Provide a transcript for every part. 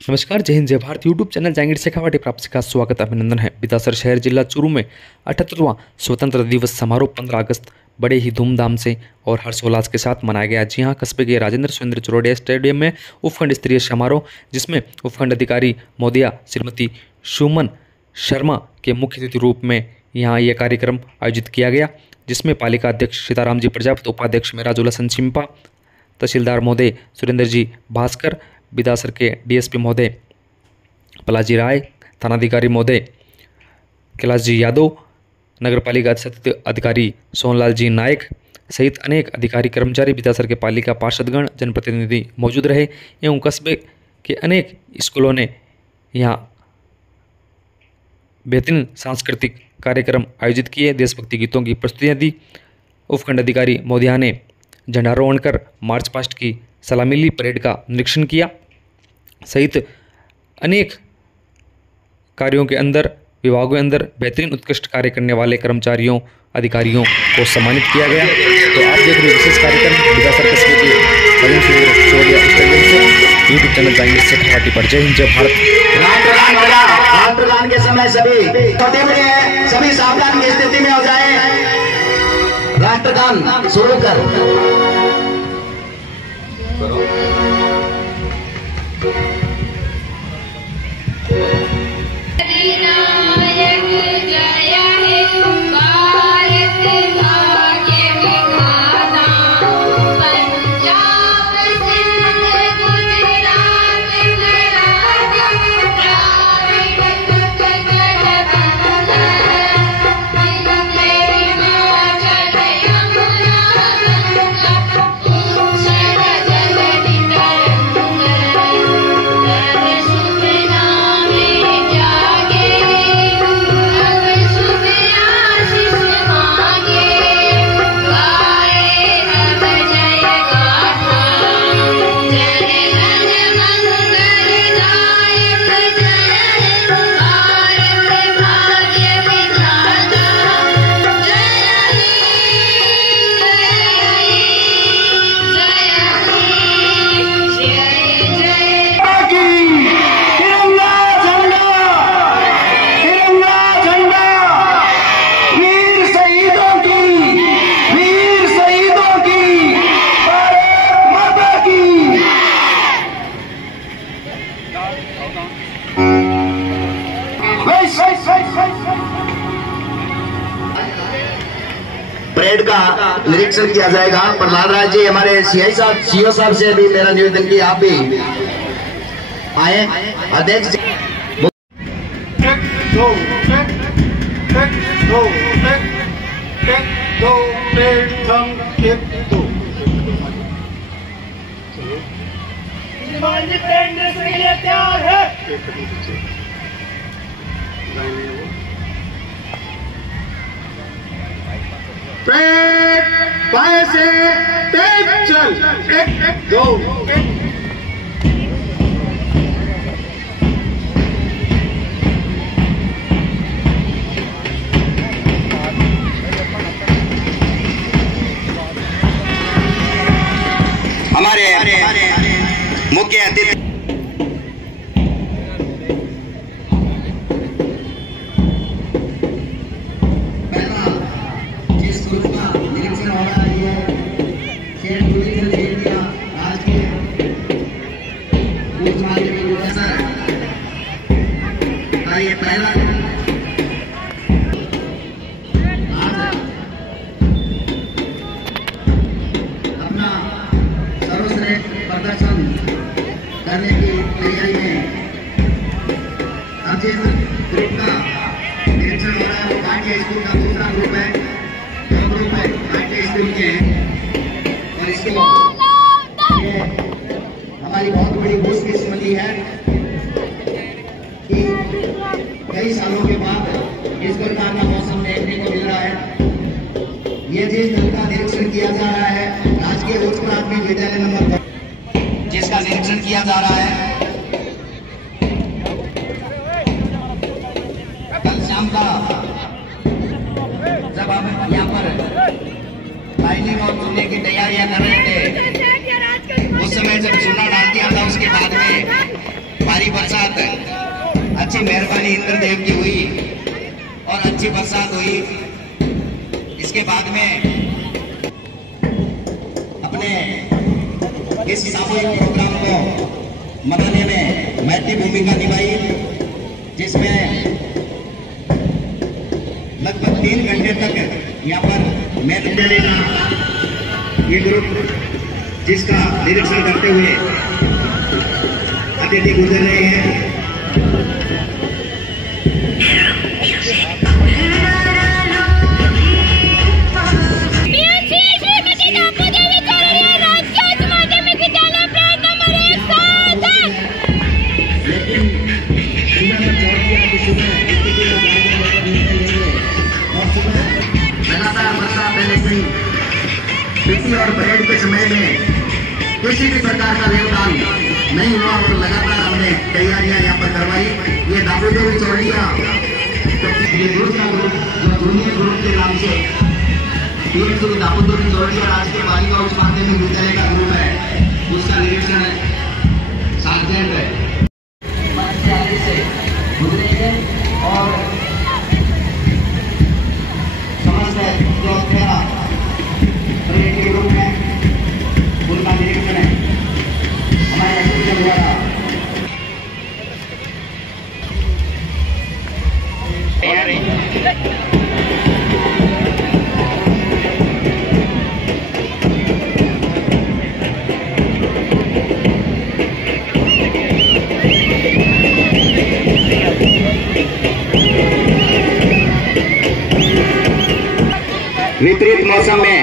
नमस्कार, जय हिंद जय भारत। यूट्यूब चैनल जहांगीर शेखावत पर आप सबका स्वागत अभिनंदन है। बिदासर शहर जिला चूरू में 78वां स्वतंत्र दिवस समारोह 15 अगस्त बड़े ही धूमधाम से और हर्षोल्लास के साथ मनाया गया। जी हां, कस्बे के राजेंद्र सुरेंद्र चौरड़िया स्टेडियम में उपखंड स्तरीय समारोह, जिसमें उपखंड अधिकारी महोदया श्रीमती सुमन शर्मा के मुख्य अतिथि रूप में यहाँ यह कार्यक्रम आयोजित किया गया, जिसमें पालिका अध्यक्ष सीताराम जी प्रजापति, उपाध्यक्ष मेराजुल हसन चिंपा, तहसीलदार महोदय सुरेंद्र जी भास्कर, बिदासर के डीएसपी महोदय पलाजी राय, थानाधिकारी महोदय कैलाश जी यादव, नगरपालिका सतत अधिकारी सोनलाल जी नायक सहित अनेक अधिकारी कर्मचारी, बिदासर के पालिका पार्षदगण, जनप्रतिनिधि मौजूद रहे एवं कस्बे के अनेक स्कूलों ने यहाँ बेहतरीन सांस्कृतिक कार्यक्रम आयोजित किए, देशभक्ति गीतों की प्रस्तुतियाँ दी। उपखंड अधिकारी महोदया ने झंडारोहण कर मार्च पास्ट की सलामी ली, परेड का निरीक्षण किया सहित अनेक कार्यों के अंदर विभागों के अंदर बेहतरीन उत्कृष्ट कार्य करने वाले कर्मचारियों अधिकारियों को सम्मानित किया गया। तो आप देख रहे हैं विशेष कार्यक्रम बिदासर कस्बे के राजेंद्र सुरेंद्र चौरड़िया स्टेडियम से यूट्यूब चैनल जहांगीर शेखावत पर। जय हिंद जय भारत। राष्ट्रगान के समय सभी सावधान की स्थिति में हो जाए। राष्ट्रगान शुरू कर। परेड का निरीक्षण किया जाएगा। प्रहलाद राय जी हमारे सीओ साहब से भी मेरा निवेदन कि आप भी आए। अध्यक्ष तैयार है। बाएं से तेज चल। 1 2 हमारे मुख्य अतिथि प्रदर्शन करने की तैयारी में अब जिस ग्रुप का निरीक्षण हो रहा है वो भारतीय स्कूल का दूसरा ग्रुप है। दो ग्रुप है भारतीय स्कूल के और इसको हमारी बहुत बड़ी खुशकिस्मती है कि कई सालों के बाद इस प्रकार का मौसम देखने को मिल रहा है। ये जिस दल का निरीक्षण किया जा रहा है राजकीय उच्च प्राथमिक विद्यालय नंबर 2 जिसका निरीक्षण किया जा रहा है, कल शाम का जब हम यहाँ पर लाइनिंग और चुनने की तैयारियां कर रहे थे, उस समय जब चूना डाल दिया था उसके बाद में भारी अच्छी मेहरबानी इंद्रदेव की हुई और अच्छी बरसात हुई। इसके बाद में अपने इस सामूहिक प्रोग्राम को मनाने में महत्वपूर्ण भूमिका निभाई, जिसमें लगभग 3 घंटे तक यहाँ पर मैं विद्यालय का ये ग्रुप जिसका निरीक्षण करते हुए अतिथि गुजर रहे हैं। लगातार बरसात है, लेकिन पीटी और परेड के समय में किसी भी प्रकार का व्यवधान नहीं हुआ और लगातार हमने तैयारियां यहाँ पर करवाई। ये दाबोदेवी चौड़िया दूसरा ग्रुप जो जूनियर ग्रुप के नाम से पीएमसी दाबोदेवी चौड़िया राजकीय बालिका उच्च माध्यमिक विद्यालय का ग्रुप है, उसका निरीक्षण सार्जेंट से गुजरेंगे और समस्त जो परेड के ग्रुप है उनका निरीक्षण है हमारे एसोसिएशन द्वारा। विपरीत मौसम में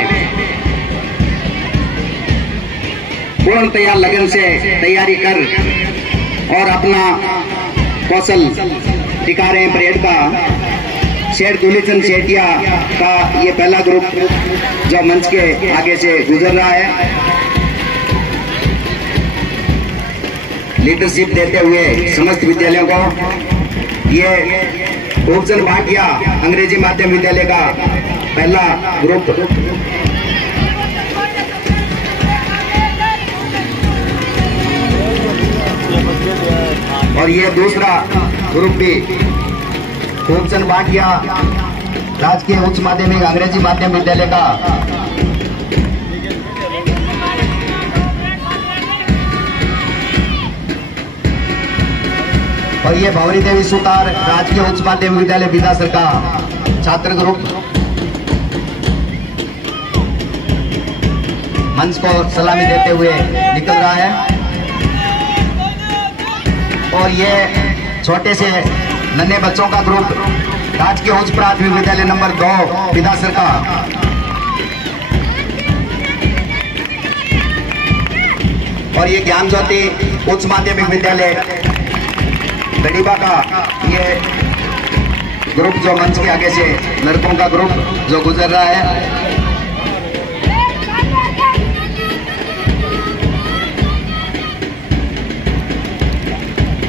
पूर्ण तैयार लगन से तैयारी कर और अपना कौशल दिखा रहे हैं परेड का शेर दुलीचंद सेठिया का ये पहला ग्रुप जो मंच के आगे से गुजर रहा है, लीडरशिप देते हुए समस्त विद्यालयों को। ये खूबचंद भाटिया अंग्रेजी माध्यम विद्यालय का पहला ग्रुप और ये दूसरा ग्रुप भी खूबचंद भाटिया राजकीय उच्च माध्यमिक अंग्रेजी माध्यम विद्यालय का और ये भंवरी देवी सुतार राजकीय उच्च माध्यमिक विद्यालय बिदासर का छात्र ग्रुप मंच को सलामी देते हुए निकल रहा है। और ये छोटे से नन्हे बच्चों का ग्रुप राजकीय उच्च प्राथमिक विद्यालय नंबर 2 बिदासर का और ये ज्ञान ज्योति उच्च माध्यमिक विद्यालय गढ़ीबा का ये ग्रुप जो मंच के आगे से लड़कों का ग्रुप जो गुजर रहा है।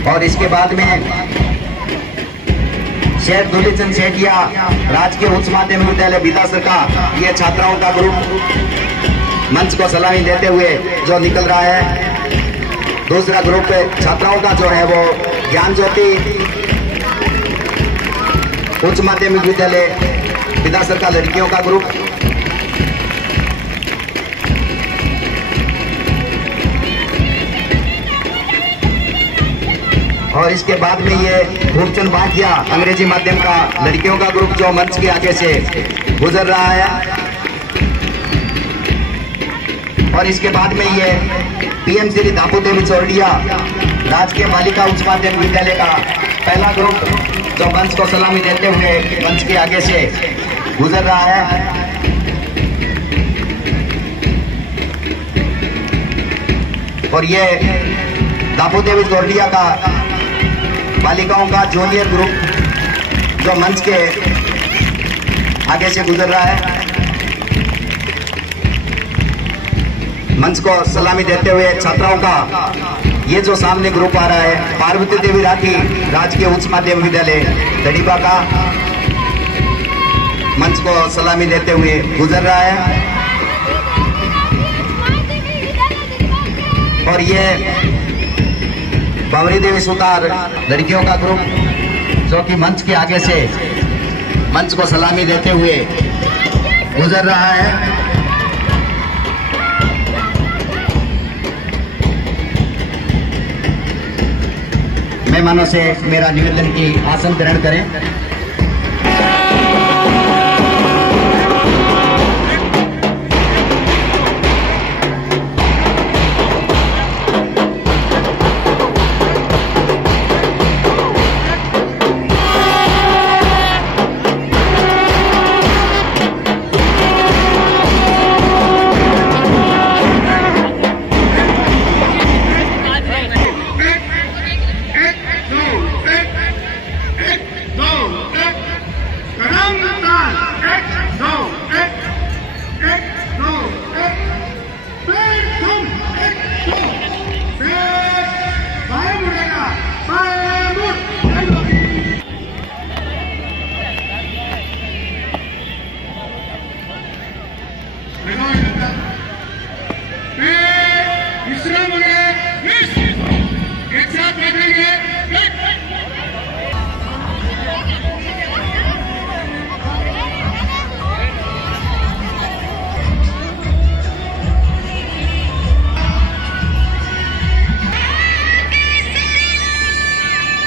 और इसके बाद में शेर दुलीचंद सेठिया राजकीय उच्च माध्यमिक विद्यालय बिदासर का ये छात्राओं का ग्रुप मंच को सलामी देते हुए जो निकल रहा है। दूसरा ग्रुप छात्राओं का जो है वो ज्ञान ज्योति उच्च माध्यमिक विद्यालय बिदासर का लड़कियों का ग्रुप और इसके बाद में ये खूबचंद भाटिया अंग्रेजी माध्यम का लड़कियों का ग्रुप जो मंच के आगे से गुजर रहा है। और इसके बाद में ये पीएमसी दाबोदेवी चौड़िया राजकीय बालिका उच्च माध्यमिक विद्यालय का पहला ग्रुप जो मंच को सलामी देते हुए मंच के आगे से गुजर रहा है। और ये दाबोदेवी चौड़िया का बालिकाओं का जूनियर ग्रुप जो मंच के आगे से गुजर रहा है। मंच को सलामी देते हुए छात्राओं का ये जो सामने ग्रुप आ रहा है पार्वती देवी राठी राजकीय उच्च माध्यमिक विद्यालय गढ़ीबा का मंच को सलामी देते हुए गुजर रहा है। और ये भंवरी देवी सुतार लड़कियों का ग्रुप जो कि मंच के आगे से मंच को सलामी देते हुए गुजर रहा है। मेहमानों से मेरा निवेदन की आसन ग्रहण करें।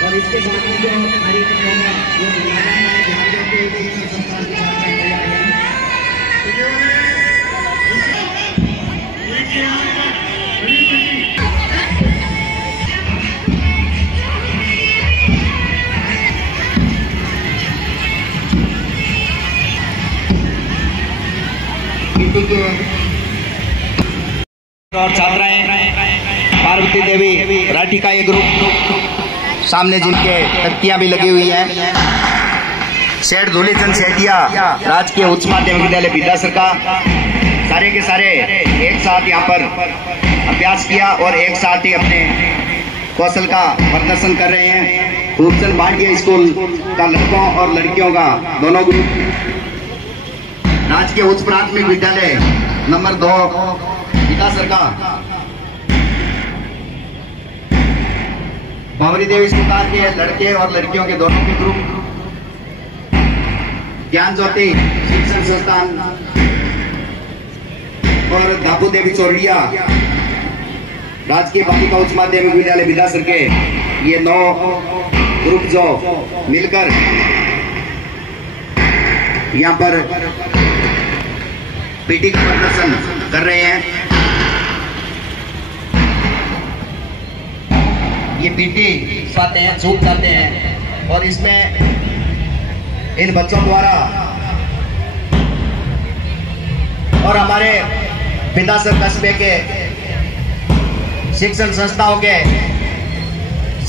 और इसके बाद में जो कार्यक्रम होगा वो ध्यान देते हुए संस्थान के साथ तैयार है। और छात्राएं पार्वती देवी राठी का ये ग्रुप सामने जिनके तख्तियां भी लगी हुई हैं। सेठ धूलीचंद सेठिया राजकीय उच्च माध्यमिक विद्यालय बिदासर का सारे के सारे एक साथ यहाँ पर अभ्यास किया और एक साथ ही अपने कौशल का प्रदर्शन कर रहे हैं। खूबचंद भाटिया स्कूल का लड़कों और लड़कियों का दोनों ग्रुप राजकीय उच्च प्राथमिक विद्यालय नंबर 2 बिदासर का बावरी देवी सरकार के लड़के और लड़कियों के दोनों के ग्रुप ज्ञान ज्योति शिक्षण संस्थान और धापू देवी चौरिया राजकीय बालिका उच्च माध्यमिक विद्यालय बिदासर के ये 9 ग्रुप जो मिलकर यहाँ पर पीटी का प्रदर्शन कर रहे हैं। ये पीटी पाते हैं, चूक जाते हैं और इसमें इन बच्चों द्वारा और हमारे बिदासर कस्बे के शिक्षण संस्थाओं के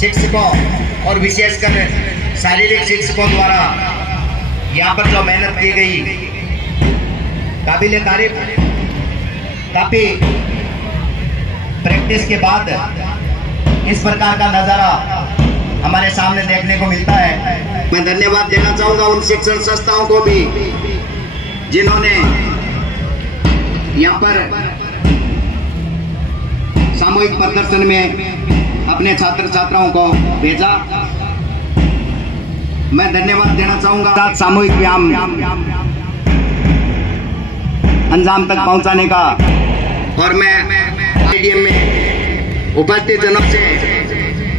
शिक्षकों और विशेषकर शारीरिक शिक्षकों द्वारा यहाँ पर जो मेहनत की गई काबिले तारीफ। काफी प्रैक्टिस के बाद इस प्रकार का नजारा हमारे सामने देखने को मिलता है। मैं धन्यवाद देना चाहूंगा उन शिक्षण संस्थाओं को भी जिन्होंने यहाँ पर सामूहिक प्रदर्शन में अपने छात्र छात्राओं को भेजा। मैं धन्यवाद देना चाहूंगा सामूहिक व्यायाम अंजाम तक पहुंचाने का। और मैं स्टेडियम में उपस्थित जनों से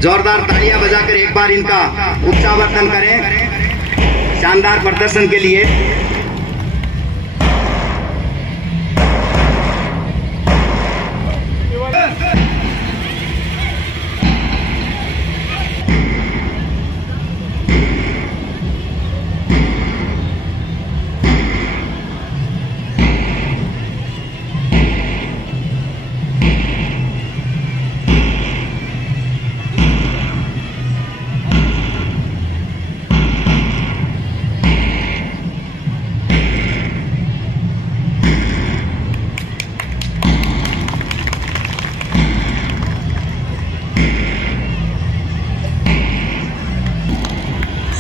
जोरदार तालियां बजाकर एक बार इनका उत्साहवर्धन करें शानदार प्रदर्शन के लिए।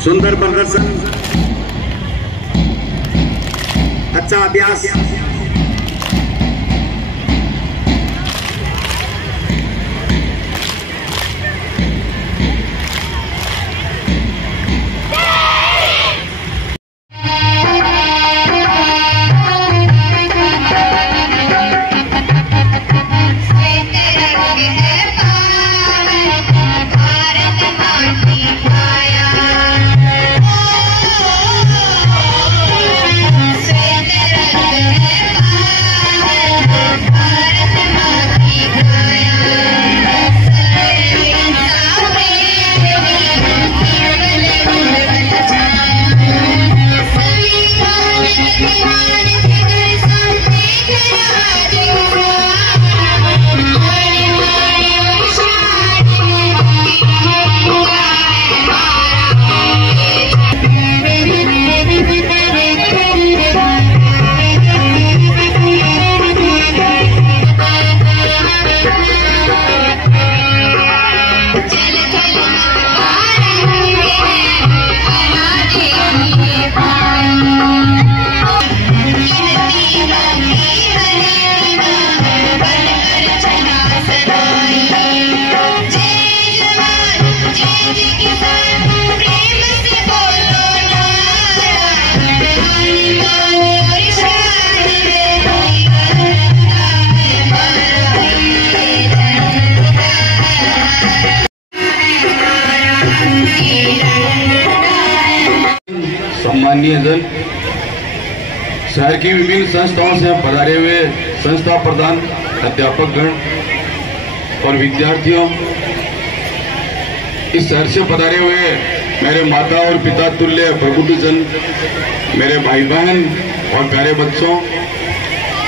सुंदर प्रदर्शन, अच्छा अभ्यास। माननीय जन, शहर की विभिन्न संस्थाओं से पधारे हुए संस्था प्रधान, अध्यापकगण और विद्यार्थियों, इस शहर से पधारे हुए मेरे माता और पिता तुल्य प्रबुद्धजन, मेरे भाई बहन और प्यारे बच्चों,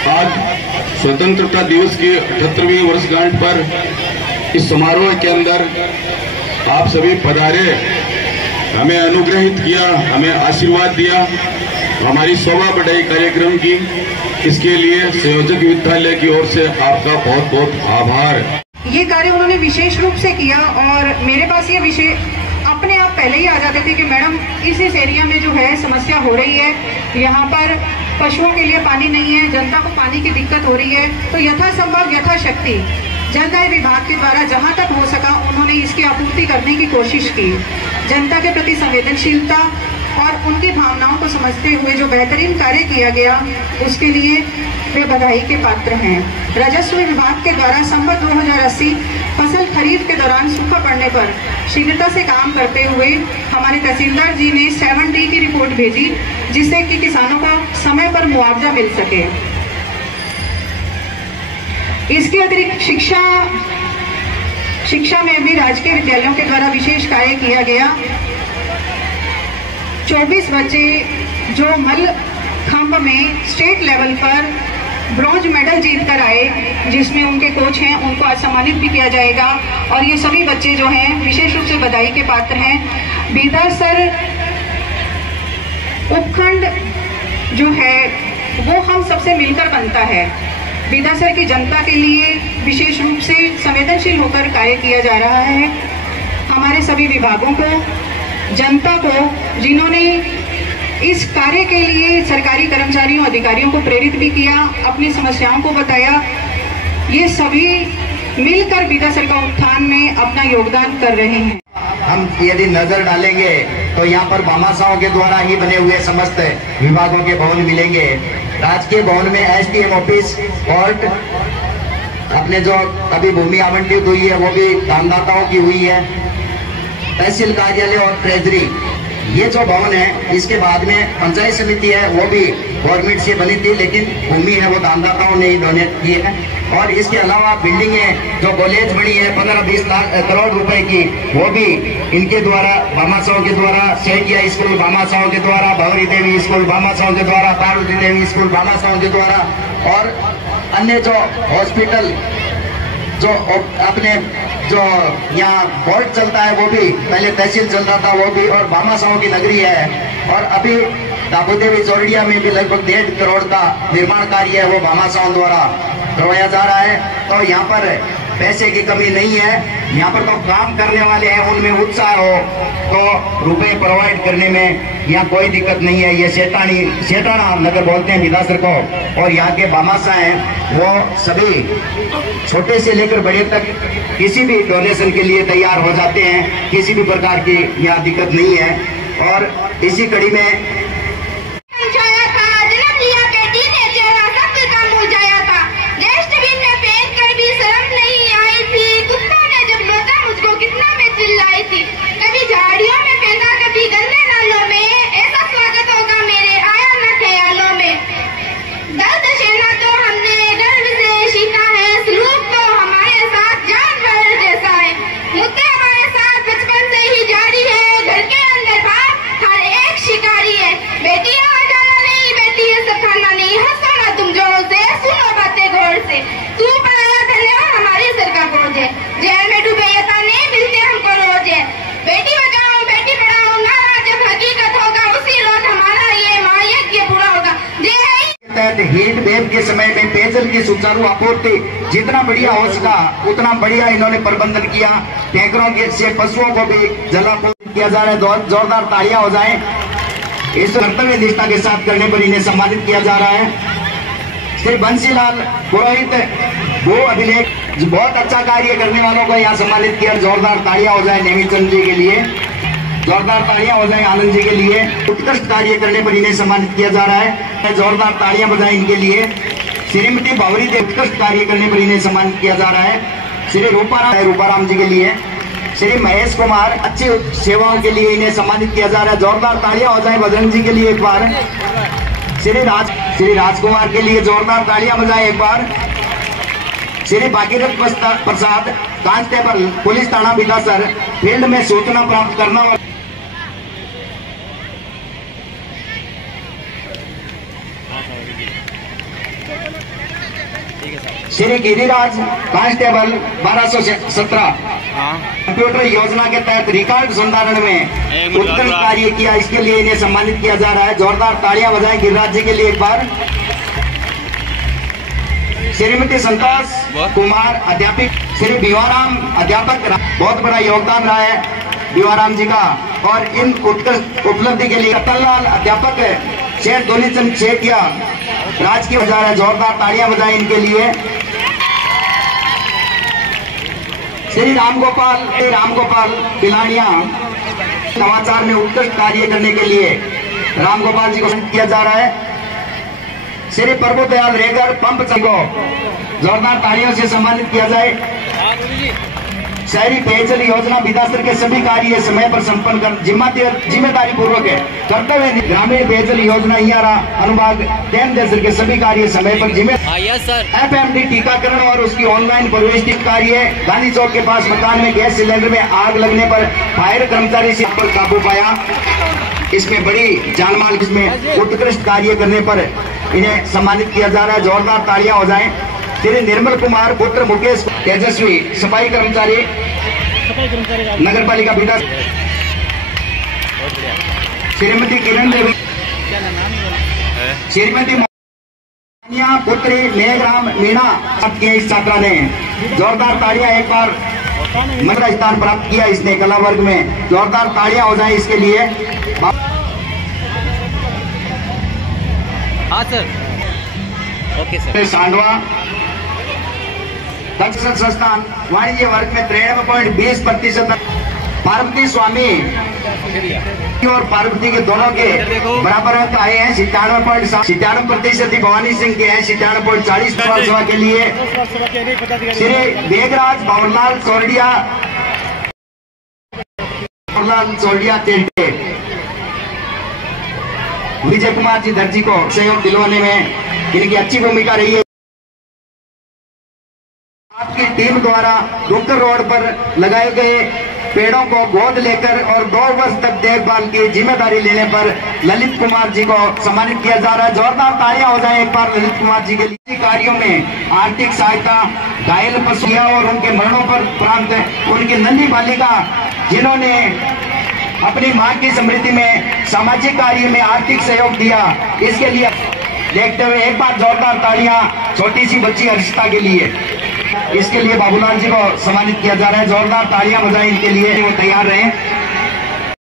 आज स्वतंत्रता दिवस की 78वीं वर्षगांठ पर इस समारोह के अंदर आप सभी पधारे, हमें अनुग्रहित किया, हमें आशीर्वाद दिया, हमारी शोभा बढ़ाई कार्यक्रम की। इसके लिए संयोजक विद्यालय की ओर से आपका बहुत बहुत आभार। ये कार्य उन्होंने विशेष रूप से किया और मेरे पास ये विषय अपने आप पहले ही आ जाते थे कि मैडम इस एरिया में जो है समस्या हो रही है, यहाँ पर पशुओं के लिए पानी नहीं है, जनता को पानी की दिक्कत हो रही है, तो यथासंभव यथाशक्ति जलदाय विभाग के द्वारा जहाँ तक हो सका उन्होंने इसकी आपूर्ति करने की कोशिश की। जनता के प्रति संवेदनशीलता और उनकी भावनाओं को समझते हुए जो बेहतरीन कार्य किया गया उसके लिए वे बधाई के पात्र हैं। राजस्व विभाग के द्वारा संवत 2080 फसल खरीफ के दौरान सूखा पड़ने पर शीघ्रता से काम करते हुए हमारे तहसीलदार जी ने 7D की रिपोर्ट भेजी, जिससे कि किसानों को समय पर मुआवजा मिल सके। इसके अतिरिक्त शिक्षा में भी राजकीय विद्यालयों के द्वारा विशेष कार्य किया गया। 24 बच्चे जो मल्लखंब में स्टेट लेवल पर ब्रॉन्ज मेडल जीत कर आए, जिसमें उनके कोच हैं, उनको आज सम्मानित भी किया जाएगा। और ये सभी बच्चे जो हैं विशेष रूप से बधाई के पात्र हैं। बीदासर उपखंड जो है वो हम सबसे मिलकर बनता है। बीदासर की जनता के लिए विशेष रूप से संवेदनशील होकर कार्य किया जा रहा है। हमारे सभी विभागों को, जनता को, जिन्होंने इस कार्य के लिए सरकारी कर्मचारियों, अधिकारियों को प्रेरित भी किया, अपनी समस्याओं को बताया, ये सभी मिलकर बीदासर का उत्थान में अपना योगदान कर रहे हैं। हम यदि नजर डालेंगे तो यहाँ पर भामाशाहों के द्वारा ही बने हुए समस्त विभागों के भवन मिलेंगे। राजकीय भवन में SDM ऑफिस, कोर्ट, अपने जो अभी भूमि आवंटित हुई है वो भी दानदाताओं की हुई है, तहसील कार्यालय और ट्रेजरी, ये जो भवन है। इसके बाद में पंचायत समिति है, वो भी गवर्नमेंट से बनी थी, लेकिन भूमि है वो दानदाताओं ने ही डोनेट की है। और इसके अलावा बिल्डिंगें जो कॉलेज बनी है 15-20 करोड़ रुपए की, वो भी इनके द्वारा, भामाशाहों के द्वारा, सेठिया स्कूल भामाशाहों के द्वारा, भंवरी देवी स्कूल भामाशाहों के द्वारा, पार्वती देवी स्कूल भामाशाहों के द्वारा, और अन्य जो हॉस्पिटल जो अपने जो यहाँ कोर्ट चलता है वो भी, पहले तहसील चल रहा था वो भी, और भामाशाहों की नगरी है। और अभी दाबोदेवी चौरड़िया में भी लगभग 1.5 करोड़ का निर्माण कार्य है वो भामाशाहों द्वारा करवाया जा रहा है। तो यहाँ पर पैसे की कमी नहीं है, यहाँ पर तो काम करने वाले हैं, उनमें उत्साह हो तो रुपए प्रोवाइड करने में यहाँ कोई दिक्कत नहीं है। ये सेठाना नगर बोलते हैं बीदासर को, और यहाँ के भामाशाह हैं वो सभी छोटे से लेकर बड़े तक किसी भी डोनेशन के लिए तैयार हो जाते हैं, किसी भी प्रकार की यहाँ दिक्कत नहीं है। और इसी कड़ी में हीट वेव के समय में पेयजल की सुचारू आपूर्ति जितना बढ़िया हो सका उतना बढ़िया इन्होंने प्रबंधन किया। टैंकरों के से पशुओं को भी जलापूर्ति किया जा रहा है। जोरदार तालियां हो जाए। इस कर्तव्य निष्ठा के साथ करने पर इन्हें सम्मानित किया जा रहा है। श्री बंसीलाल पुरोहित वो अभिलेख, बहुत अच्छा कार्य करने वालों को यहाँ सम्मानित किया। जोरदार तालियां हो जाए नेमीचंद जी के लिए, जोरदार तालियां हो जाए आनंद जी के लिए। उत्कृष्ट कार्य करने पर इन्हें सम्मानित किया जा रहा है। जोरदार तालियां बजाएं इनके लिए। श्रीमती भंवरी देवी उत्कृष्ट कार्य करने पर इन्हें सम्मानित किया जा रहा है। श्री रूपाराम जी के लिए श्री महेश कुमार, अच्छी सेवाओं के लिए इन्हें सम्मानित किया जा रहा है। जोरदार तालियां हो जाएं बजरंग जी के लिए एक बार। श्री राजकुमार के लिए जोरदार तालियां बजाएं एक बार। श्री भागीरथ प्रसाद, कांस्टेबल, पुलिस थाना बिदासर, फील्ड में सूचना प्राप्त करना और श्री गिरिराज, कांस्टेबल, 1217, कंप्यूटर योजना के तहत रिकॉर्ड संधारण में उत्कृष्ट कार्य किया, इसके लिए इन्हें सम्मानित किया जा रहा है। जोरदार तालियां बजाएं गिरिराज जी के लिए एक बार। श्रीमती संतोष कुमार, अध्यापिक, श्री भिवाराम, अध्यापक, बहुत बड़ा योगदान रहा है भिवाराम जी का, और इन उत्कृष्ट उपलब्धि के लिए रतनलाल, अध्यापक, शेर दोनीचंद शेखिया, राजकीय बजा रहा है। जोरदार तालियां बजाएं इनके लिए। श्री रामगोपाल पिलानिया, नवाचार में उत्कृष्ट कार्य करने के लिए रामगोपाल जी को किया जा रहा है। श्री प्रभुदयाल रेगर, पंप को जोरदार तालियों से सम्मानित किया जाए। शहरी पेयजल योजना बिदासर के सभी कार्य समय पर संपन्न कर जिम्मेदारी पूर्वक है। कर्तव्य ग्रामीण पेयजल योजना इयारा अनुभाग देसर के सभी कार्य समय पर FMD टीकाकरण और उसकी ऑनलाइन प्रवेश कार्य। गांधी चौक के पास मकान में गैस सिलेंडर में आग लगने पर फायर कर्मचारी से पर काबू पाया। इसमें बड़ी जानमाल, इसमें उत्कृष्ट कार्य करने पर इन्हें सम्मानित किया जा रहा है। जोरदार तालियां हो जाएं। श्री निर्मल कुमार, पुत्र मुकेश, तेजस्वी, सफाई कर्मचारी, नगर पालिका बिदा। श्रीमती किरण देवी, श्रीमती पुत्री मेघराम मीणा के इस छात्रा ने जोरदार तालियां एक बार मंत्र स्थान प्राप्त किया इसने कला वर्ग में। जोरदार तालियां हो जाए इसके लिए। हाँ सर, ओके सर। सांडवा दक्षिण संस्थान वाणिज्य वर्ग में 93.20%। पार्वती स्वामी और पार्वती के दोनों के बराबर अंक आए हैं। 97.97%। भवानी सिंह के हैं 97.40 सभा के लिए। श्री बेगराज भवरलाल चौड़िया टेंटे, विजय कुमार जी दर्जी को सहयोग दिलवाने में इनकी अच्छी भूमिका रही है। आपकी टीम द्वारा डुक्कर रोड पर लगाए गए पेड़ों को गोद लेकर और 2 वर्ष तक देखभाल की जिम्मेदारी लेने पर ललित कुमार जी को सम्मानित किया जा रहा है। जोरदार तालियां हो जाए एक बार ललित कुमार जी के लिए। कार्यों में आर्थिक सहायता, घायल पशुओं और उनके मरणों पर प्राप्त उनकी नन्ही बालिका जिन्होंने अपनी मां की समृद्धि में सामाजिक कार्य में आर्थिक सहयोग दिया, इसके लिए देखते हुए एक बार जोरदार तालियां छोटी सी बच्ची हर्षिता के लिए। इसके लिए बाबूलाल जी को सम्मानित किया जा रहा है। जोरदार तालियां बजाएं इनके लिए, वो तैयार रहे।